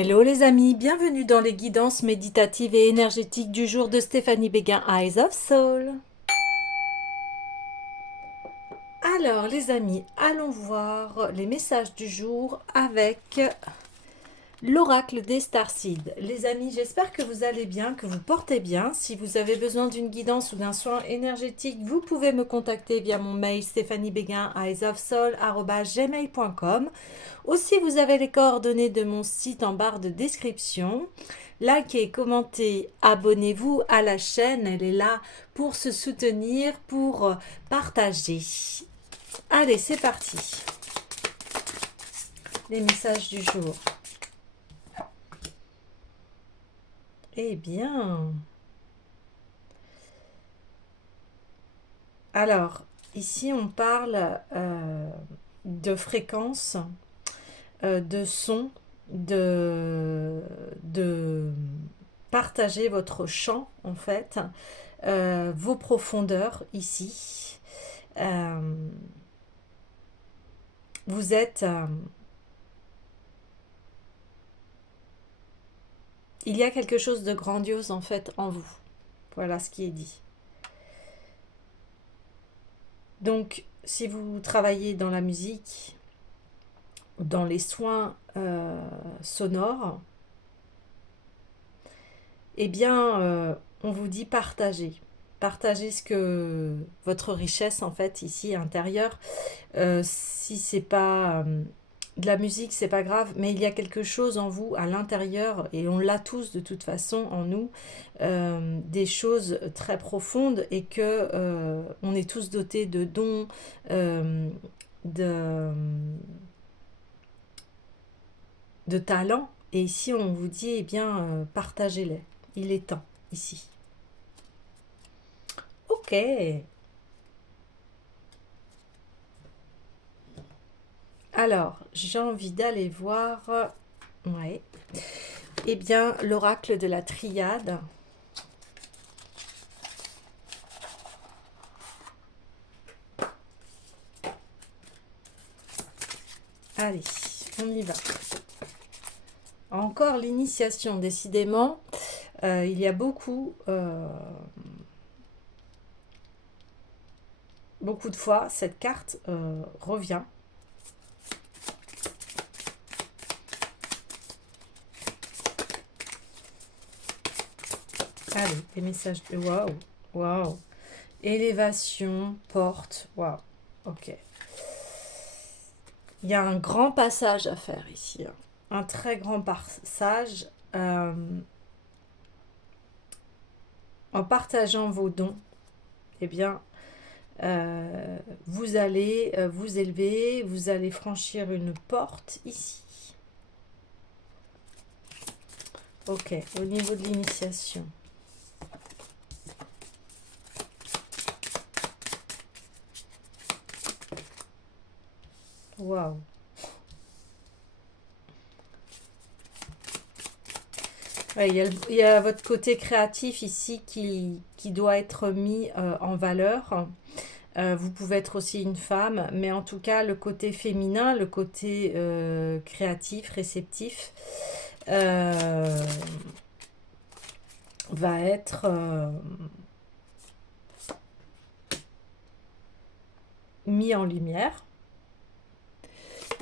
Hello les amis, bienvenue dans les guidances méditatives et énergétiques du jour de Stéphanie Béguin, Eyes of Soul. Alors les amis, allons voir les messages du jour avec l'oracle des Starseeds. Les amis, j'espère que vous allez bien, que vous portez bien. Si vous avez besoin d'une guidance ou d'un soin énergétique, vous pouvez me contacter via mon mail stéphaniebeguin@gmail.com. Aussi, vous avez les coordonnées de mon site en barre de description. Likez, commentez, abonnez-vous à la chaîne. Elle est là pour se soutenir, pour partager. Allez, c'est parti. Les messages du jour. Eh bien. Alors, ici, on parle de fréquence, de son, de partager votre champ, en fait, vos profondeurs ici. Vous êtes... il y a quelque chose de grandiose, en fait, en vous. Voilà ce qui est dit. Donc, si vous travaillez dans la musique, dans les soins sonores, eh bien, on vous dit partager. Partagez ce que votre richesse, en fait, ici intérieure. Si c'est pas de la musique, c'est pas grave, mais il y a quelque chose en vous à l'intérieur, et on l'a tous de toute façon en nous, des choses très profondes, et que on est tous dotés de dons, de, de talents, et ici on vous dit, eh bien, partagez-les. Il est temps, ici. Ok. Alors, j'ai envie d'aller voir... ouais. Eh bien, l'oracle de la triade. Allez, on y va. Encore l'initiation, décidément. Il y a beaucoup de fois, cette carte revient. Allez, les messages de... Waouh, waouh. Élévation, porte, waouh. Ok. Il y a un grand passage à faire ici. Un très grand passage. En partageant vos dons, eh bien, vous allez vous élever, vous allez franchir une porte ici. Ok, au niveau de l'initiation. Waouh. Ouais, il y a votre côté créatif ici qui doit être mis en valeur. Vous pouvez être aussi une femme, mais en tout cas, le côté féminin, le côté créatif, réceptif, va être mis en lumière.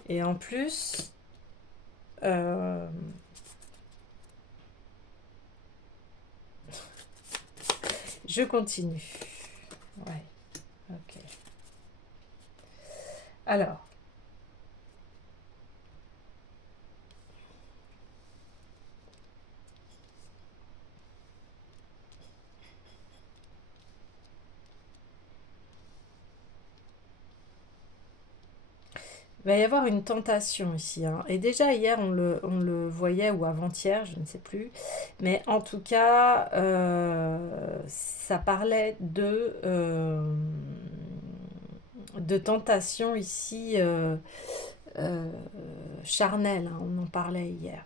Et en plus, je continue. Ouais, ok. Alors, il va y avoir une tentation ici, hein. Et déjà hier, on le voyait, ou avant-hier, je ne sais plus. Mais en tout cas, ça parlait de tentation ici charnelle, hein, on en parlait hier.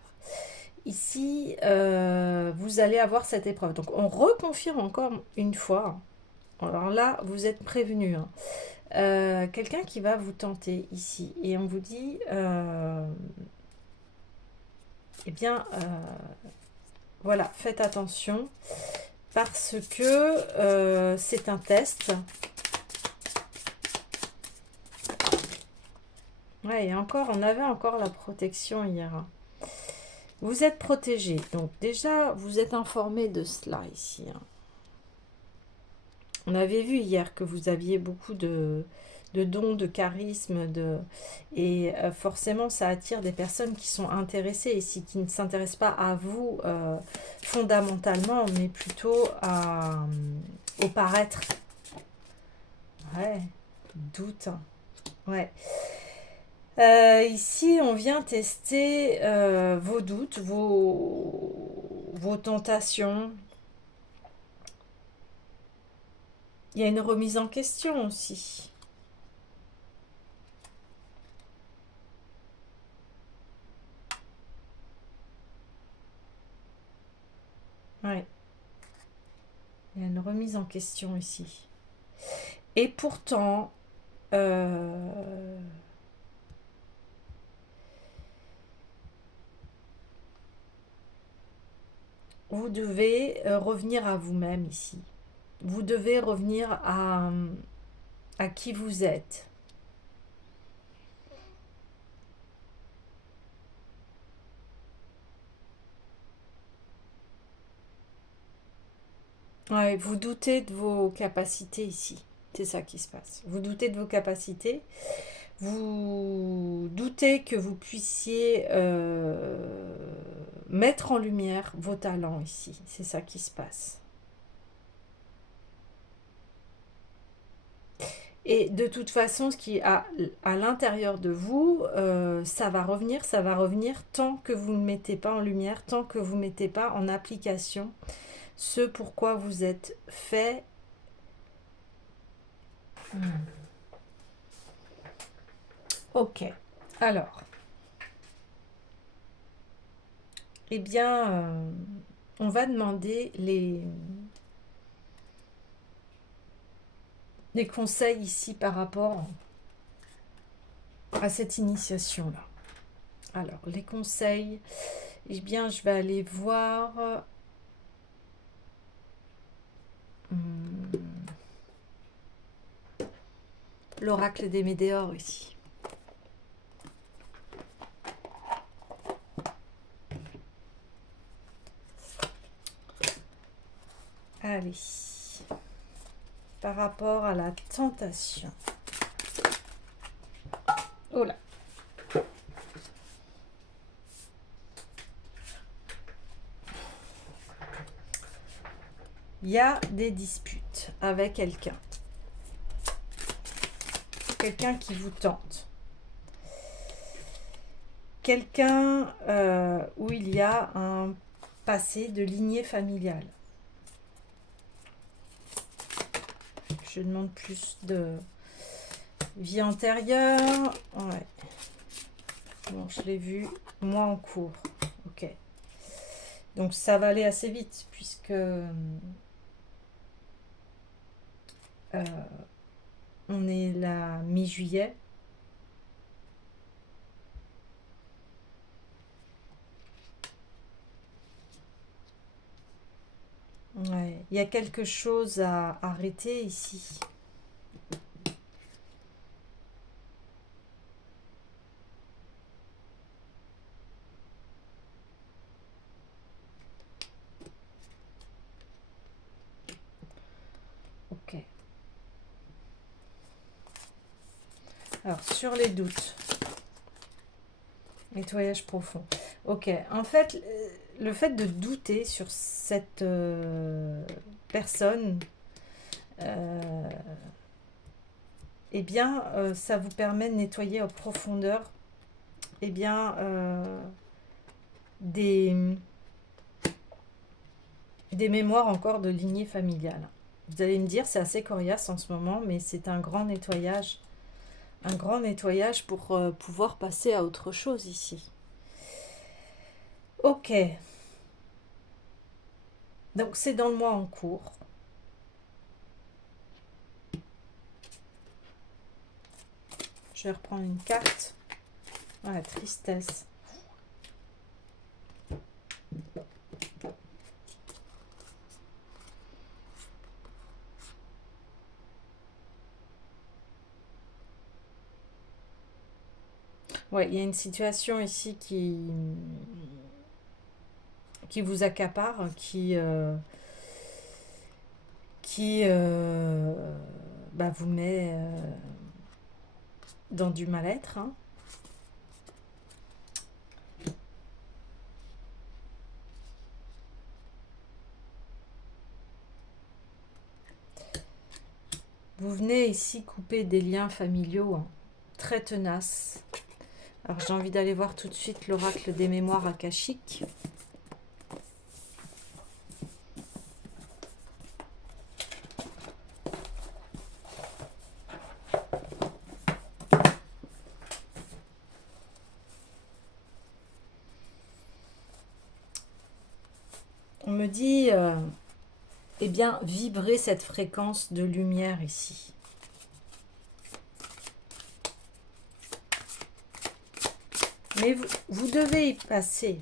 Ici, vous allez avoir cette épreuve. Donc, on reconfirme encore une fois. Alors là, vous êtes prévenus, hein. Quelqu'un qui va vous tenter ici. Et on vous dit... eh bien, voilà, faites attention parce que c'est un test. Ouais, et encore, on avait encore la protection hier, hein. Vous êtes protégé. Donc déjà, vous êtes informé de cela ici, hein. On avait vu hier que vous aviez beaucoup de dons, de charisme, et forcément, ça attire des personnes qui sont intéressées ici, qui ne s'intéressent pas à vous fondamentalement, mais plutôt au paraître. Ouais, doute, hein. Ouais. Ici, on vient tester vos doutes, vos tentations. Il y a une remise en question aussi. Ouais, il y a une remise en question ici. Et pourtant, vous devez revenir à vous-même ici. Vous devez revenir à qui vous êtes. Ouais, vous doutez de vos capacités ici. C'est ça qui se passe. Vous doutez de vos capacités. Vous doutez que vous puissiez mettre en lumière vos talents ici. C'est ça qui se passe. Et de toute façon, ce qui est à l'intérieur de vous, ça va revenir tant que vous ne mettez pas en lumière, tant que vous ne mettez pas en application ce pourquoi vous êtes fait. Ok. Alors, eh bien, on va demander les conseils ici par rapport à cette initiation-là. Alors, les conseils, eh bien, je vais aller voir l'oracle des Médéors ici. Allez, par rapport à la tentation. Oh là. Il y a des disputes avec quelqu'un. Quelqu'un qui vous tente. Quelqu'un où il y a un passé de lignée familiale. Je demande plus de vie antérieure. Ouais. Bon, je l'ai vu. Moi en cours. Ok. Donc ça va aller assez vite puisque on est la mi-juillet. Ouais. Il y a quelque chose à arrêter ici. Ok. Alors, sur les doutes. Nettoyage profond. Ok. En fait, le fait de douter sur cette personne, eh bien, ça vous permet de nettoyer en profondeur, eh bien, des mémoires encore de lignée familiale. Vous allez me dire, c'est assez coriace en ce moment, mais c'est un grand nettoyage. Un grand nettoyage pour pouvoir passer à autre chose ici. Ok. Donc, c'est dans le mois en cours. Je vais reprendre une carte. Voilà, tristesse. Ouais, il y a une situation ici qui vous accapare, qui bah, vous met dans du mal-être, hein. Vous venez ici couper des liens familiaux, hein, très tenaces. Alors j'ai envie d'aller voir tout de suite l'oracle des mémoires akashiques. On me dit, eh bien, vibrez cette fréquence de lumière ici. Mais vous devez y passer.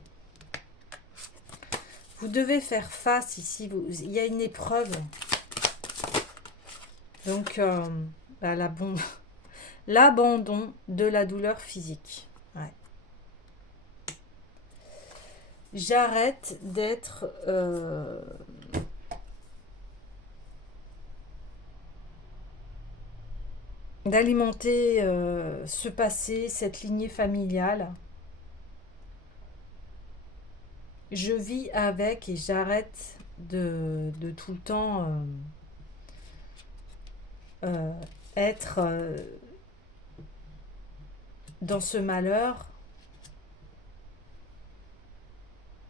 Vous devez faire face ici. Il y a une épreuve. Donc, bah, l'abandon de la douleur physique. Ouais. J'arrête d'être... d'alimenter ce passé, cette lignée familiale. Je vis avec et j'arrête de tout le temps être dans ce malheur.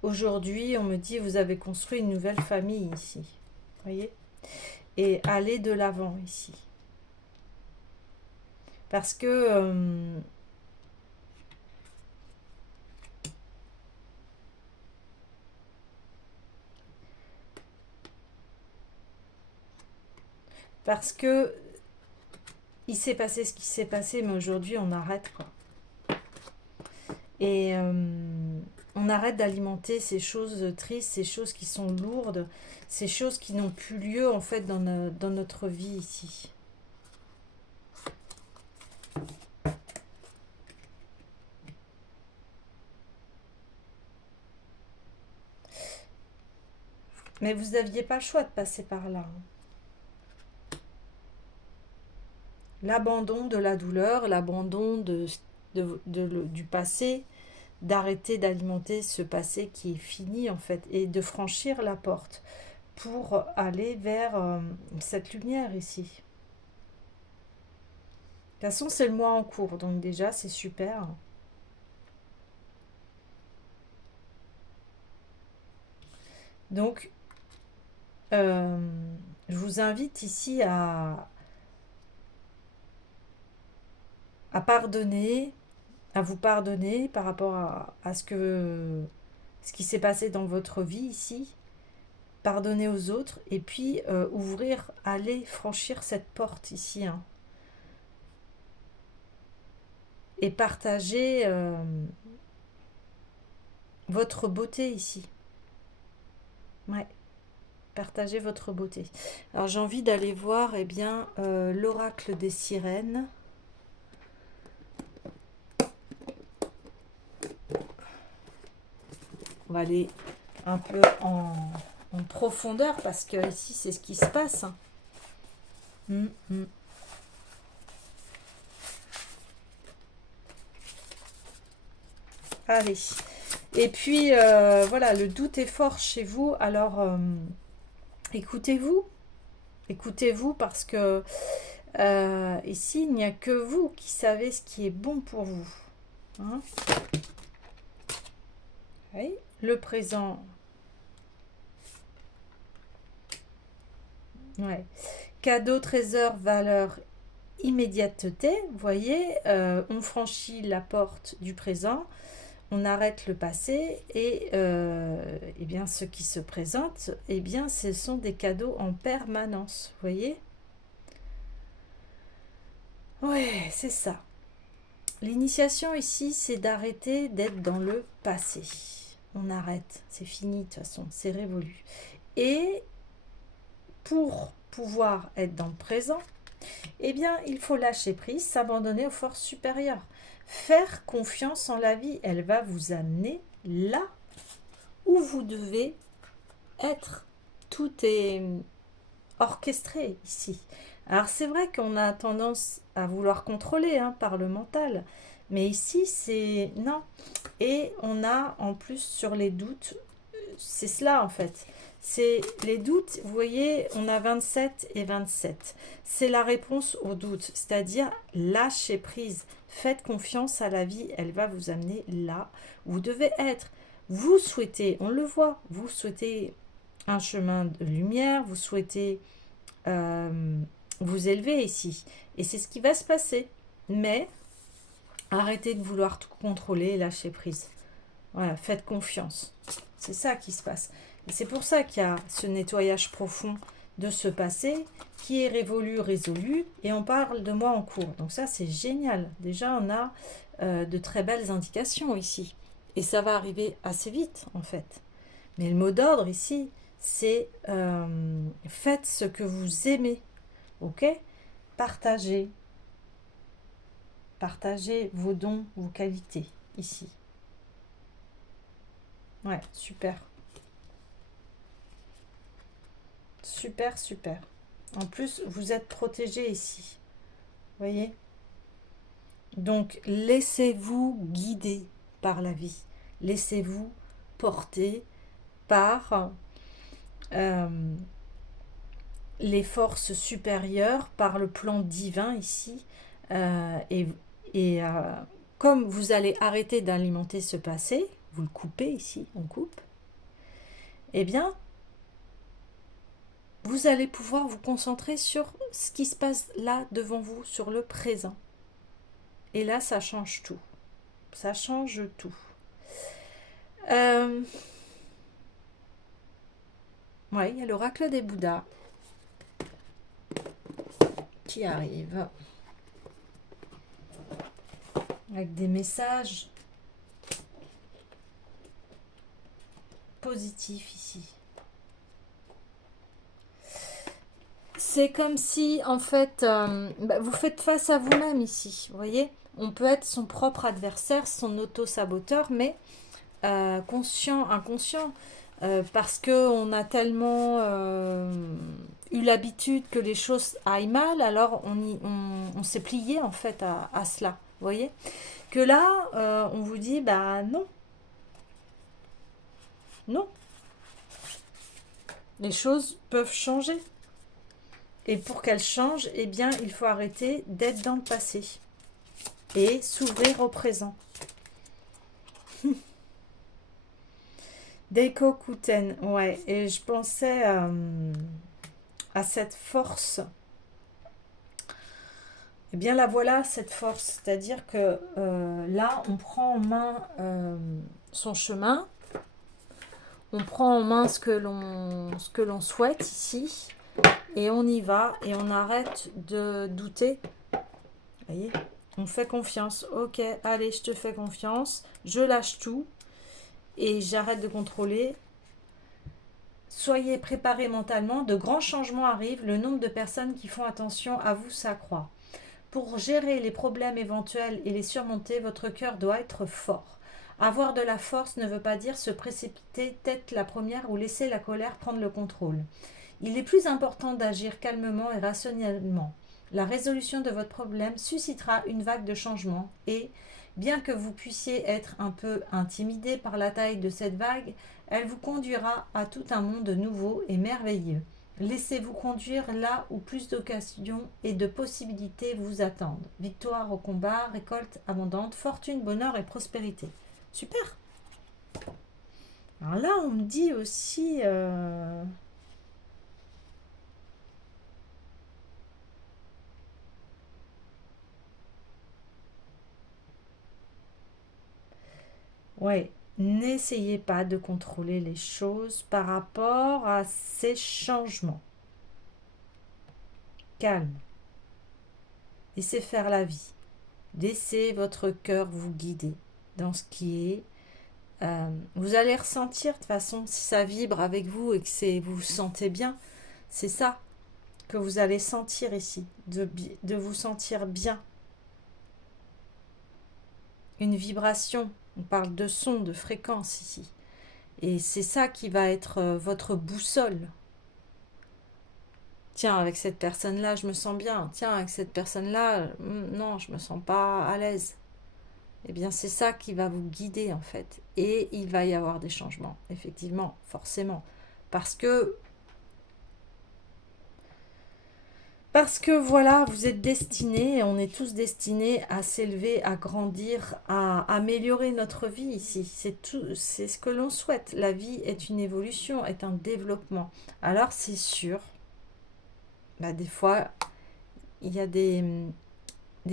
Aujourd'hui, on me dit, vous avez construit une nouvelle famille ici. Voyez? Et aller de l'avant ici. Parce que il s'est passé ce qui s'est passé, mais aujourd'hui on arrête, quoi. Et on arrête d'alimenter ces choses tristes, ces choses qui sont lourdes, ces choses qui n'ont plus lieu en fait dans notre vie ici. Mais vous n'aviez pas le choix de passer par là, hein. L'abandon de la douleur, l'abandon du passé, d'arrêter d'alimenter ce passé qui est fini en fait, et de franchir la porte pour aller vers cette lumière ici. De toute façon, c'est le mois en cours, donc déjà, c'est super. Donc, je vous invite ici à pardonner, à vous pardonner par rapport à ce qui s'est passé dans votre vie ici, pardonner aux autres, et puis ouvrir, aller franchir cette porte ici, hein, et partager votre beauté ici. Ouais, partagez votre beauté. Alors j'ai envie d'aller voir eh bien l'oracle des sirènes. On va aller un peu en profondeur parce que ici c'est ce qui se passe. Allez. Et puis voilà, le doute est fort chez vous. Alors écoutez-vous. Écoutez-vous parce que ici il n'y a que vous qui savez ce qui est bon pour vous. Hein? Oui. Le présent. Ouais. Cadeau, trésor, valeur, immédiateté. Vous voyez, on franchit la porte du présent, on arrête le passé et eh bien, ce qui se présente, eh bien, ce sont des cadeaux en permanence. Vous voyez? Ouais, c'est ça. L'initiation ici, c'est d'arrêter d'être dans le passé. On arrête, c'est fini de toute façon, c'est révolu. Et pour pouvoir être dans le présent, Eh bien, il faut lâcher prise, s'abandonner aux forces supérieures. Faire confiance en la vie, elle va vous amener là où vous devez être. Tout est orchestré ici. Alors c'est vrai qu'on a tendance à vouloir contrôler par le mental, mais ici c'est non. Et on a en plus sur les doutes, c'est cela en fait. C'est les doutes, vous voyez, on a 27 et 27. C'est la réponse aux doutes, c'est-à-dire lâcher prise. Faites confiance à la vie, elle va vous amener là où vous devez être. Vous souhaitez, on le voit, vous souhaitez un chemin de lumière, vous souhaitez vous élever ici. Et c'est ce qui va se passer. Mais arrêtez de vouloir tout contrôler et lâcher prise. Voilà, faites confiance. C'est ça qui se passe. Et c'est pour ça qu'il y a ce nettoyage profond de ce passé qui est révolu, résolu, et on parle de moi en cours. Donc ça, c'est génial. Déjà, on a de très belles indications ici. Et ça va arriver assez vite, en fait. Mais le mot d'ordre ici, c'est faites ce que vous aimez. Ok? Partagez. Partagez vos dons, vos qualités ici. Ouais, super. Super, super. En plus, vous êtes protégé ici. Voyez? Donc, laissez-vous guider par la vie. Laissez-vous porter par les forces supérieures, par le plan divin ici. Et, et comme vous allez arrêter d'alimenter ce passé, vous le coupez ici, on coupe, eh bien, vous allez pouvoir vous concentrer sur ce qui se passe là devant vous, sur le présent. Et là, ça change tout. Ça change tout. Ouais, il y a l'oracle des Bouddhas qui arrive avec des messages positifs ici. C'est comme si, en fait, vous faites face à vous-même ici. Vous voyez, on peut être son propre adversaire, son auto-saboteur, mais conscient, inconscient, parce qu'on a tellement eu l'habitude que les choses aillent mal, alors on s'est plié en fait à cela. Vous voyez, que là, on vous dit, bah non, non, les choses peuvent changer. Et pour qu'elles changent, eh bien, il faut arrêter d'être dans le passé et s'ouvrir au présent. Deiko Kuten, ouais, et je pensais à cette force. Eh bien, la voilà, cette force. C'est-à-dire que là, on prend en main son chemin, on prend en main ce que l'on souhaite ici, et on y va, et on arrête de douter. Vous voyez, on fait confiance. Ok, allez, je te fais confiance, je lâche tout, et j'arrête de contrôler. Soyez préparés mentalement, de grands changements arrivent, le nombre de personnes qui font attention à vous s'accroît. Pour gérer les problèmes éventuels et les surmonter, votre cœur doit être fort. Avoir de la force ne veut pas dire se précipiter tête la première ou laisser la colère prendre le contrôle. Il est plus important d'agir calmement et rationnellement. La résolution de votre problème suscitera une vague de changement et, bien que vous puissiez être un peu intimidé par la taille de cette vague, elle vous conduira à tout un monde nouveau et merveilleux. Laissez-vous conduire là où plus d'occasions et de possibilités vous attendent. Victoire au combat, récolte abondante, fortune, bonheur et prospérité. Super. Alors là, on me dit aussi... Ouais, n'essayez pas de contrôler les choses par rapport à ces changements. Calme. Laissez faire la vie. Laissez votre cœur vous guider dans ce qui est. Vous allez ressentir de toute façon si ça vibre avec vous et que vous vous sentez bien. C'est ça. que vous allez sentir ici, de vous sentir bien. Une vibration, on parle de son, de fréquence ici. Et c'est ça qui va être votre boussole. Tiens, avec cette personne-là, je me sens bien. Tiens, avec cette personne-là, non, je me sens pas à l'aise. Eh bien, c'est ça qui va vous guider, en fait. Et il va y avoir des changements, effectivement, forcément. Parce que voilà, vous êtes destinés, on est tous destinés à s'élever, à grandir, à améliorer notre vie ici. C'est tout, c'est ce que l'on souhaite. La vie est une évolution, est un développement. Alors c'est sûr, des fois, il y a des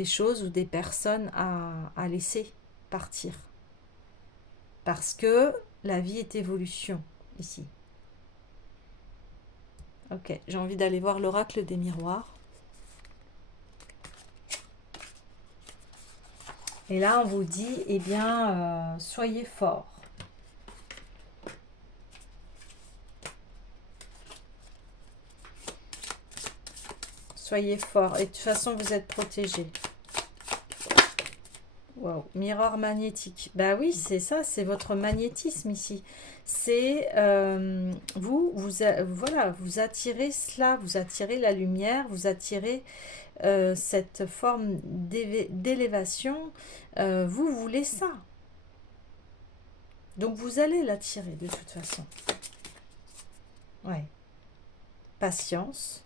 choses ou des personnes à laisser partir. Parce que la vie est évolution ici. Ok, j'ai envie d'aller voir l'oracle des miroirs. Et là, on vous dit, eh bien, soyez forts. Soyez forts. Et de toute façon, vous êtes protégés. Wow. Miroir magnétique. Bah oui, c'est ça, c'est votre magnétisme ici. C'est voilà, vous attirez cela, vous attirez la lumière, vous attirez cette forme d'élévation. Vous voulez ça. Donc vous allez l'attirer de toute façon. Ouais. Patience.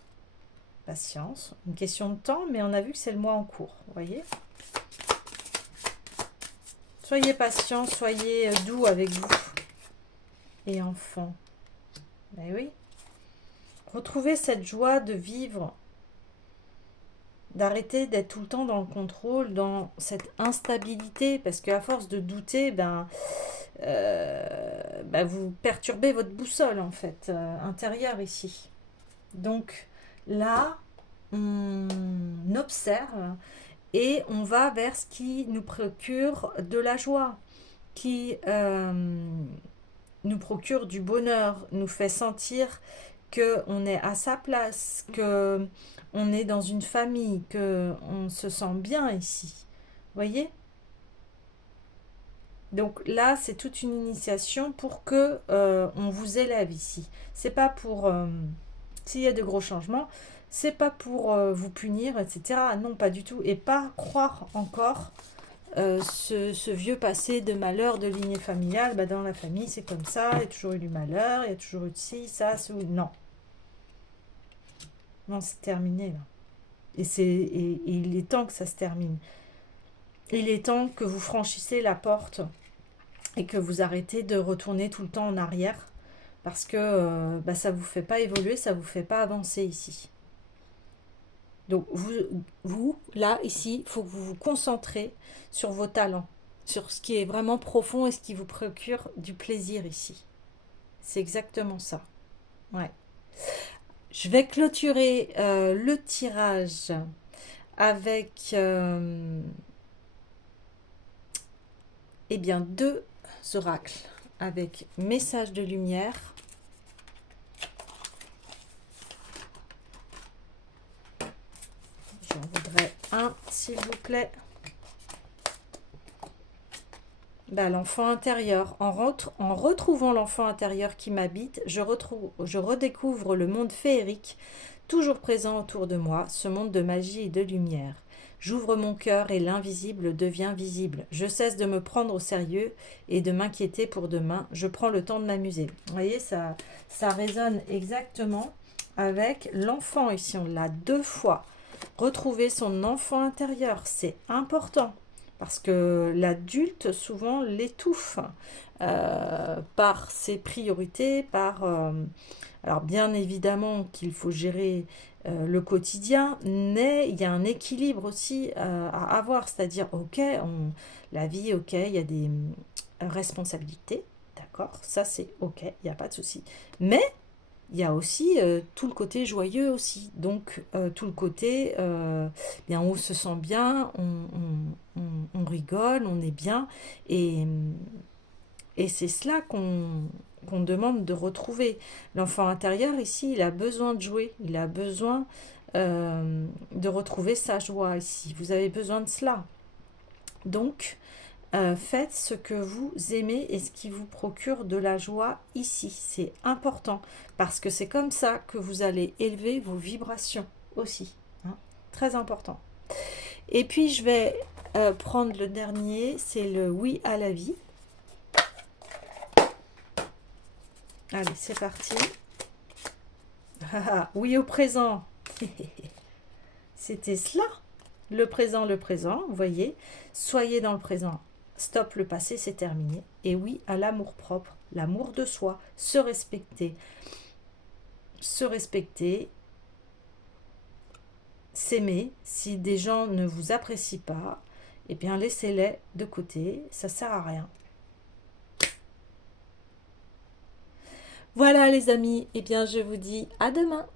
Patience. Une question de temps, mais on a vu que c'est le mois en cours. Vous voyez ? Soyez patient, soyez doux avec vous. Et enfant. Ben oui. Retrouvez cette joie de vivre, d'arrêter d'être tout le temps dans le contrôle, dans cette instabilité, parce qu'à force de douter, vous perturbez votre boussole en fait, intérieure ici. Donc là, on observe et on va vers ce qui nous procure de la joie, qui nous procure du bonheur, nous fait sentir qu'on est à sa place, que on est dans une famille, que on se sent bien ici. Vous voyez ? Donc là, c'est toute une initiation pour que on vous élève ici. C'est pas pour s'il y a de gros changements, c'est pas pour vous punir, etc. Non, pas du tout. Et pas croire encore ce vieux passé de malheur de lignée familiale. Dans la famille, c'est comme ça. Il y a toujours eu du malheur, il y a toujours eu de ci, ça, ça. Non. Non, c'est terminé là. Et il est temps que ça se termine. Il est temps que vous franchissez la porte et que vous arrêtez de retourner tout le temps en arrière parce que ça ne vous fait pas évoluer, ça ne vous fait pas avancer ici. Donc vous là, ici, il faut que vous vous concentrez sur vos talents, sur ce qui est vraiment profond et ce qui vous procure du plaisir ici. C'est exactement ça. Ouais. Je vais clôturer le tirage avec deux oracles avec message de lumière. J'en voudrais un, s'il vous plaît. L'enfant intérieur. En retrouvant l'enfant intérieur qui m'habite, je redécouvre le monde féerique, toujours présent autour de moi, ce monde de magie et de lumière. J'ouvre mon cœur et l'invisible devient visible. Je cesse de me prendre au sérieux et de m'inquiéter pour demain. Je prends le temps de m'amuser. Vous voyez, ça résonne exactement avec l'enfant ici. On l'a 2 fois. Retrouver son enfant intérieur, c'est important. Parce que l'adulte, souvent, l'étouffe par ses priorités, alors, bien évidemment qu'il faut gérer le quotidien, mais il y a un équilibre aussi à avoir. C'est-à-dire, ok, la vie, ok, il y a des responsabilités, d'accord, ça c'est ok, il n'y a pas de souci. Mais il y a aussi tout le côté joyeux aussi. Donc, tout le côté, on se sent bien, on rigole, on est bien. Et c'est cela qu'on demande de retrouver. L'enfant intérieur, ici, il a besoin de jouer, il a besoin de retrouver sa joie ici. Vous avez besoin de cela. Donc, faites ce que vous aimez et ce qui vous procure de la joie ici. C'est important parce que c'est comme ça que vous allez élever vos vibrations aussi. Hein. Très important. Et puis, je vais prendre le dernier, c'est le oui à la vie. Allez, c'est parti. Oui au présent. C'était cela. Le présent, vous voyez. Soyez dans le présent. Stop le passé, c'est terminé. Et oui à l'amour propre, l'amour de soi, se respecter. Se respecter, s'aimer. Si des gens ne vous apprécient pas, eh bien laissez-les de côté, ça sert à rien. Voilà les amis, eh bien je vous dis à demain.